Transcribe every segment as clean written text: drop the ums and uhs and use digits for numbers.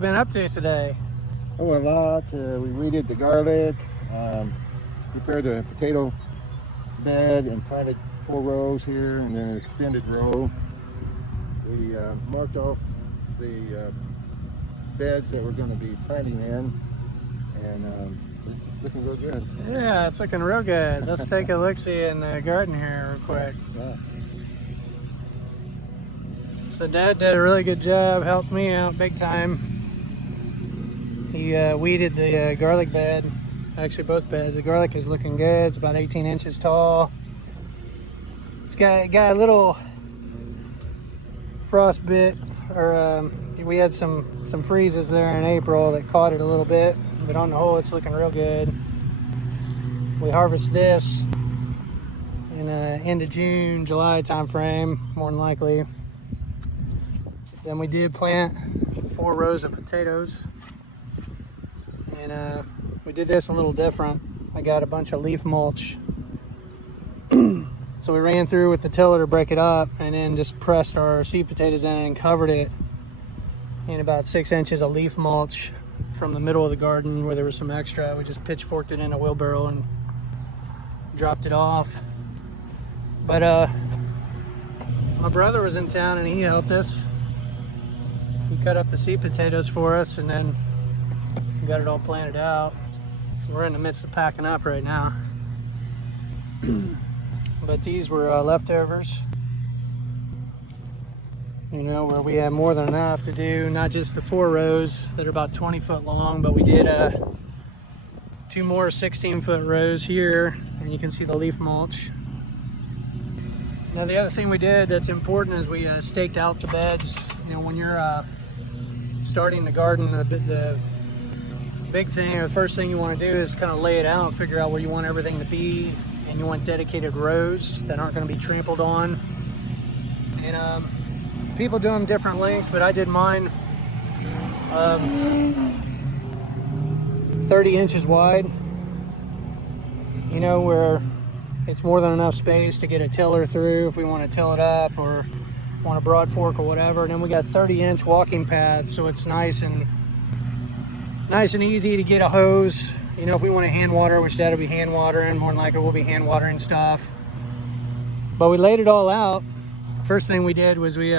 we been up to today? Oh, a lot. We weeded the garlic, prepared the potato bed and planted 4 rows here and then an extended row. We marked off the beds that we're going to be planting in, and it's looking real good. Yeah, it's looking real good. Let's take a look-see in the garden here real quick. Yeah. So Dad did a really good job, helped me out big time. He weeded the garlic bed, actually both beds. The garlic is looking good. It's about 18 inches tall. It's got a little frost bit, or we had some freezes there in April that caught it a little bit, but on the whole it's looking real good. We harvest this in end of June, July time frame, more than likely. Then we did plant 4 rows of potatoes, and we did this a little different. I got a bunch of leaf mulch. So we ran through with the tiller to break it up, and then just pressed our seed potatoes in and covered it in about 6 inches of leaf mulch from the middle of the garden where there was some extra. We just pitchforked it in a wheelbarrow and dropped it off. But my brother was in town and he helped us. He cut up the seed potatoes for us, and then we got it all planted out. We're in the midst of packing up right now. But these were leftovers, you know, where we had more than enough to do not just the 4 rows that are about 20 foot long, but we did 2 more 16-foot rows here, and you can see the leaf mulch. Now the other thing we did that's important is we staked out the beds. You know, when you're starting the garden, the big thing, or the first thing you want to do is kind of lay it out, figure out where you want everything to be, and you want dedicated rows that aren't going to be trampled on. And people do them different lengths, but I did mine 30 inches wide, you know, where it's more than enough space to get a tiller through if we want to till it up or want a broad fork or whatever. And then we got 30-inch walking paths, so it's nice and easy to get a hose. You know, if we want to hand water, which Dad will be hand watering, more than likely we'll be hand watering stuff. But we laid it all out. First thing we did was we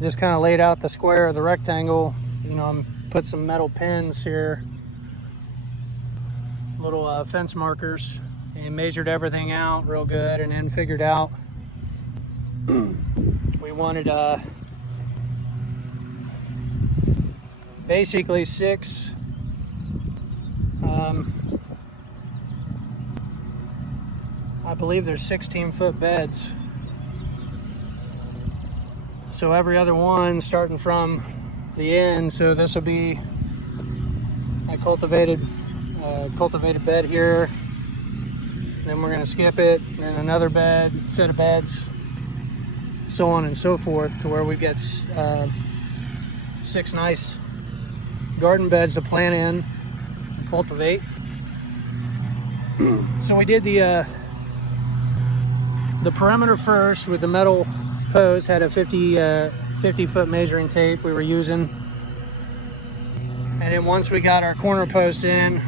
just kind of laid out the square of the rectangle, you know, and put some metal pins here, little fence markers, and measured everything out real good, and then figured out we wanted basically 6 I believe there's 16-foot beds, so every other one starting from the end. So this will be a cultivated bed here, then we're going to skip it, and then another set of beds, so on and so forth, to where we get 6 nice garden beds to plant in, cultivate. So we did the perimeter first with the metal post. Had a 50-foot measuring tape we were using, and then once we got our corner posts in,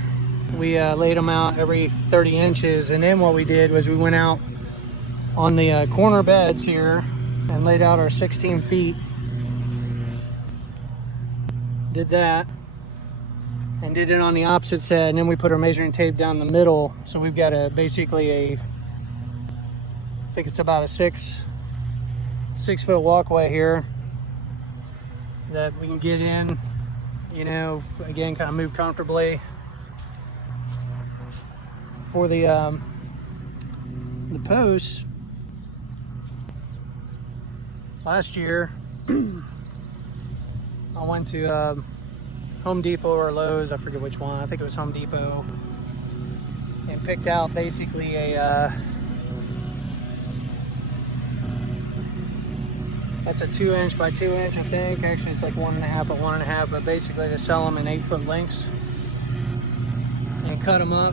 we laid them out every 30 inches. And then what we did was we went out on the corner beds here and laid out our 16 feet. Did that, and did it on the opposite set, and then we put our measuring tape down the middle. So we've got basically I think it's about a 6-foot walkway here that we can get in, you know, again, kind of move comfortably. For the posts, last year I went to Home Depot or Lowe's, I forget which one, I think it was Home Depot, and picked out basically that's a 2-inch by 2-inch, I think. Actually it's like 1.5 by 1.5, but basically they sell them in 8-foot lengths, and cut them up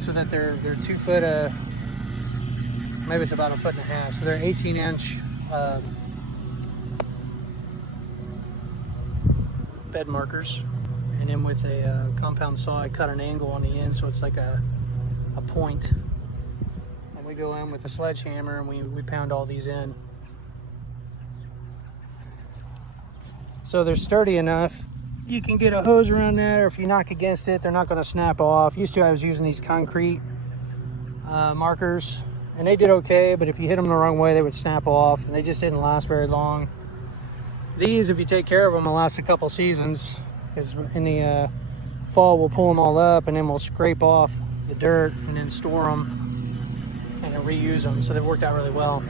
so that they're 2 foot, maybe it's about 1.5 foot, so they're 18-inch bed markers. And then with a compound saw, I cut an angle on the end so it's like a point. And we go in with a sledgehammer and we pound all these in. So they're sturdy enough. You can get a hose around there. If you knock against it, they're not going to snap off. Used to, I was using these concrete markers, and they did okay, but if you hit them the wrong way, they would snap off, and they just didn't last very long. These, if you take care of them, will last a couple seasons, because in the fall, we'll pull them all up, and then we'll scrape off the dirt, and then store them, and then reuse them, so they've worked out really well.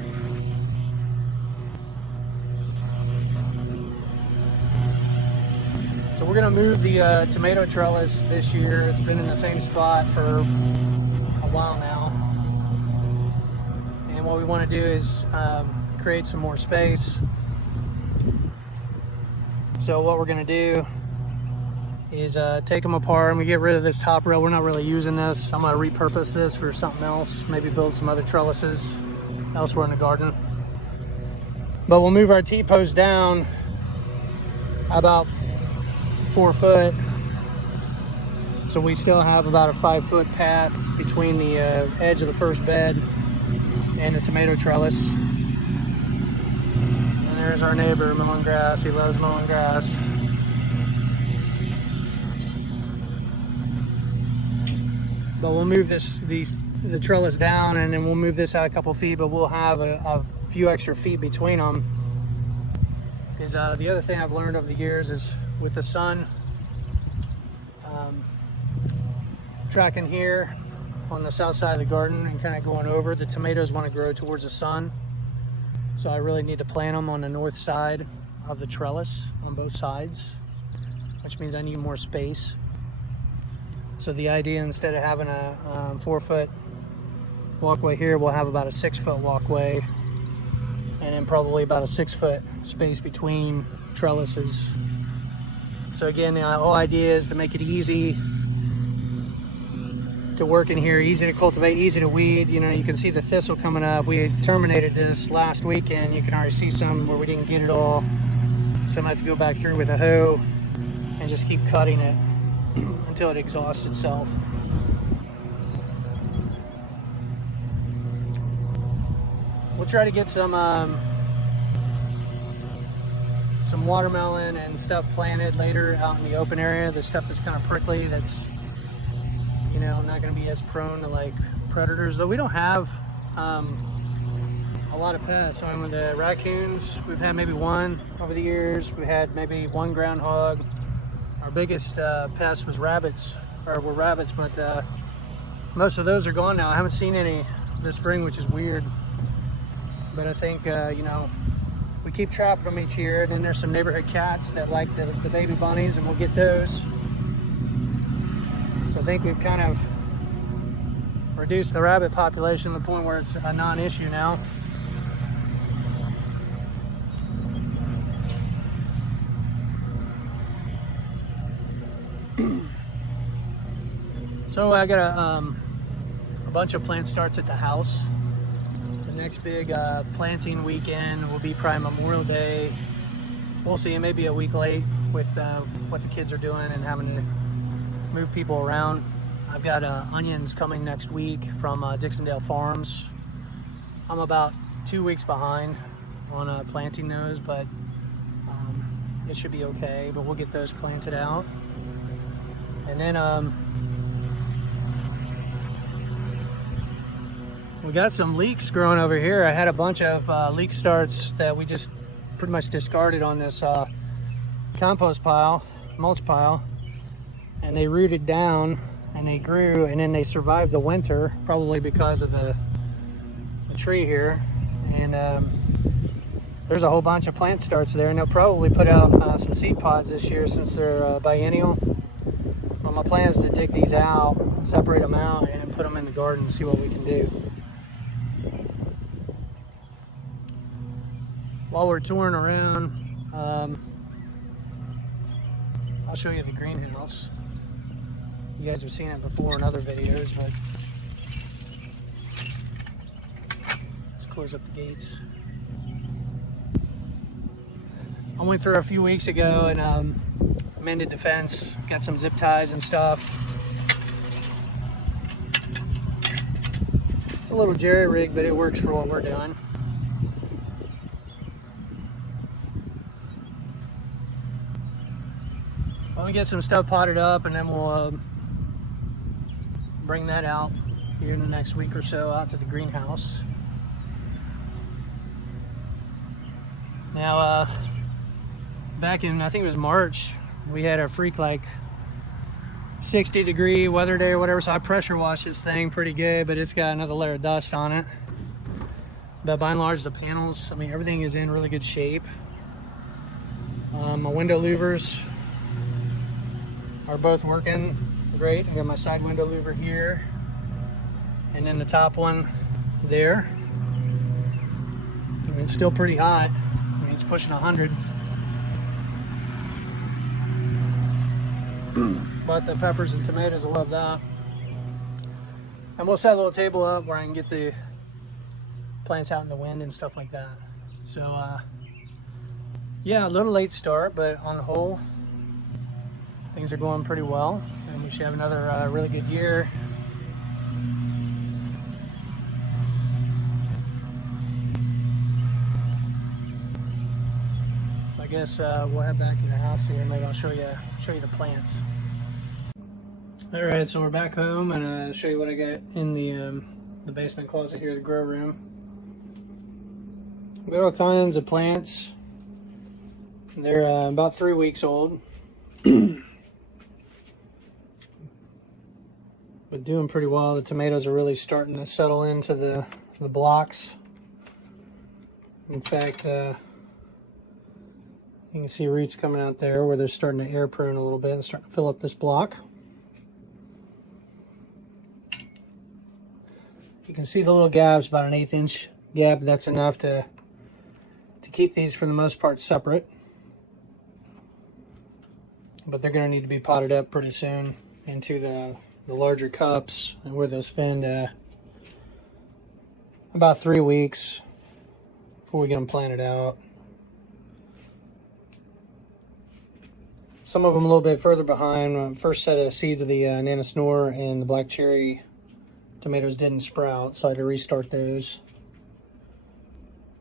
So we're gonna move the tomato trellis this year. It's been in the same spot for a while now. And what we wanna do is create some more space. So what we're gonna do is take them apart and we get rid of this top rail. We're not really using this. I'm gonna repurpose this for something else. Maybe build some other trellises elsewhere in the garden. But we'll move our T-post down about 4 foot, so we still have about a 5 foot path between the edge of the first bed and the tomato trellis. And there's our neighbor mowing grass. He loves mowing grass. But we'll move the trellis down, and then we'll move this out a couple feet, but we'll have a few extra feet between them. Because the other thing I've learned over the years is with the sun tracking here on the south side of the garden and kind of going over, the tomatoes want to grow towards the sun. So I really need to plant them on the north side of the trellis on both sides, which means I need more space. So the idea, instead of having a 4 foot walkway here, we'll have about a 6 foot walkway, and then probably about a 6 foot space between trellises. So again, the whole idea is to make it easy to work in here, easy to cultivate, easy to weed. You know, you can see the thistle coming up. We terminated this last weekend. You can already see some where we didn't get it all. So I'm gonna have to go back through with a hoe and just keep cutting it until it exhausts itself. We'll try to get some watermelon and stuff planted later out in the open area. The stuff that's kind of prickly, that's, you know, not going to be as prone to like predators. Though we don't have a lot of pests. I mean, the raccoons, we've had maybe one over the years. We had maybe one groundhog. Our biggest pest was rabbits, but most of those are gone now. I haven't seen any this spring, which is weird. But I think, you know, we keep trapping them each year. And then there's some neighborhood cats that like the baby bunnies, and we'll get those. So I think we've kind of reduced the rabbit population to the point where it's a non-issue now. So I got a bunch of plant starts at the house. The next big planting weekend will be probably Memorial Day. We'll see, it may be a week late with what the kids are doing and having to move people around. I've got onions coming next week from Dixondale Farms. I'm about 2 weeks behind on planting those, but it should be okay. But we'll get those planted out. And then we got some leeks growing over here. I had a bunch of leek starts that we just pretty much discarded on this compost pile, mulch pile, and they rooted down and they grew, and then they survived the winter, probably because of the tree here. And there's a whole bunch of plant starts there, and they'll probably put out some seed pods this year since they're biennial. Well, my plan is to dig these out, separate them out, and put them in the garden and see what we can do. While we're touring around, I'll show you the greenhouse. You guys have seen it before in other videos, but let's close up the gates. I went through a few weeks ago and mended the fence, got some zip ties and stuff. It's a little jerry rig, but it works for what we're doing. Let me get some stuff potted up, and then we'll bring that out here in the next week or so out to the greenhouse. Now, back in, I think it was March, we had a freak like 60-degree weather day or whatever, so I pressure washed this thing pretty good, but it's got another layer of dust on it. But by and large, the panels, I mean, everything is in really good shape. My window louvers are both working great. I got my side window louver here, and then the top one there. I mean, it's still pretty hot. I mean, it's pushing 100. But the peppers and tomatoes, I love that. And we'll set a little table up where I can get the plants out in the wind and stuff like that. So, yeah, a little late start, but on the whole, things are going pretty well. And we should have another really good year. I guess we'll head back to the house here and maybe I'll show you the plants. All right, so we're back home, and I'll show you what I got in the basement closet here, the grow room. We've got all kinds of plants. They're about 3 weeks old. But doing pretty well. The tomatoes are really starting to settle into the blocks. In fact, you can see roots coming out there where they're starting to air prune a little bit and starting to fill up this block. You can see the little gaps, about an 1/8 inch gap. That's enough to keep these for the most part separate. But they're going to need to be potted up pretty soon into the larger cups, and where they'll spend about 3 weeks before we get them planted out. Some of them a little bit further behind. First set of seeds of the Nana Snore and the black cherry tomatoes didn't sprout, so I had to restart those.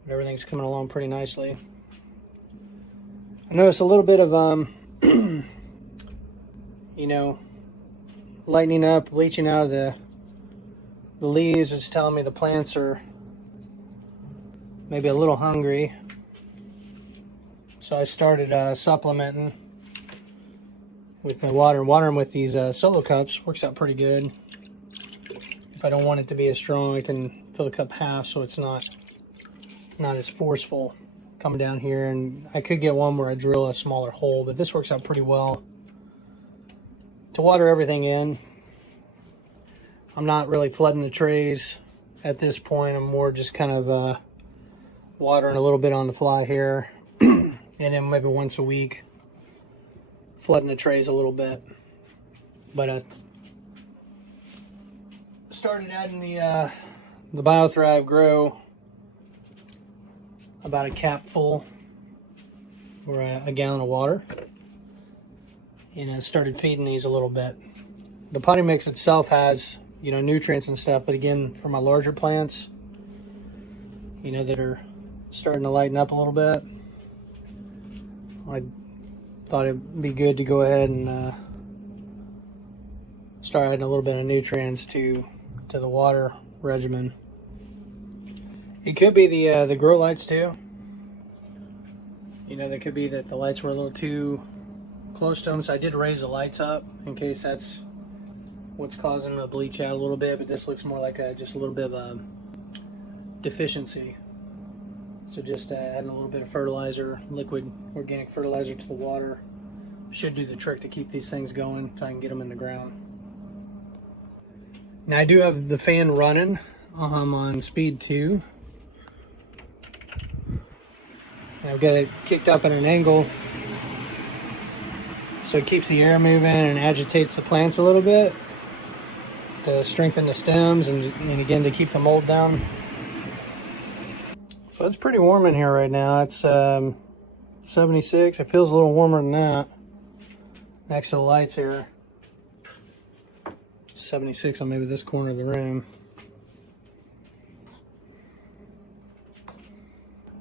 But everything's coming along pretty nicely. I noticed a little bit of you know, lightening up, bleaching out of the leaves. Is telling me the plants are maybe a little hungry. So I started supplementing with the water. Watering with these solo cups works out pretty good. If I don't want it to be as strong, I can fill the cup half so it's not as forceful coming down here. And I could get one where I drill a smaller hole, but this works out pretty well to water everything in. I'm not really flooding the trays at this point. I'm more just kind of watering a little bit on the fly here, and then maybe once a week flooding the trays a little bit. But I started adding the BioThrive Grow, about a cap full or a gallon of water, and I started feeding these a little bit. The potting mix itself has, you know, nutrients and stuff, but again, for my larger plants, you know, that are starting to lighten up a little bit, I thought it'd be good to go ahead and start adding a little bit of nutrients to the water regimen. It could be the grow lights too. You know, that could be that the lights were a little too close to them, so I did raise the lights up in case that's what's causing them to bleach out a little bit. But this looks more like just a little bit of a deficiency. So just adding a little bit of fertilizer, liquid organic fertilizer to the water should do the trick to keep these things going so I can get them in the ground. Now I do have the fan running on speed 2. And I've got it kicked up at an angle so it keeps the air moving and agitates the plants a little bit to strengthen the stems and again to keep the mold down. So it's pretty warm in here right now. It's 76. It feels a little warmer than that. next to the lights here. 76 on maybe this corner of the room.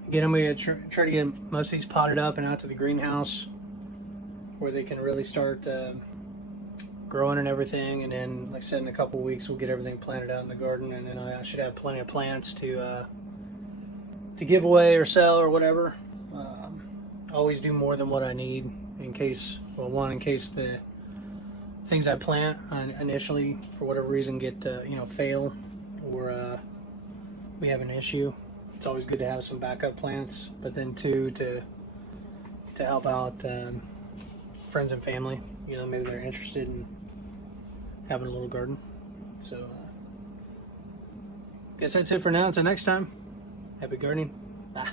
Again, I'm going to try to get most of these potted up and out to the greenhouse where they can really start growing and everything. And then, like I said, in a couple weeks, we'll get everything planted out in the garden. And then I should have plenty of plants to give away or sell or whatever. I always do more than what I need in case, well, one, in case the things I plant initially, for whatever reason, get, fail or we have an issue. It's always good to have some backup plants, but then two, to help out friends and family. Maybe they're interested in having a little garden. So, guess that's it for now. Until next time, happy gardening. Bye.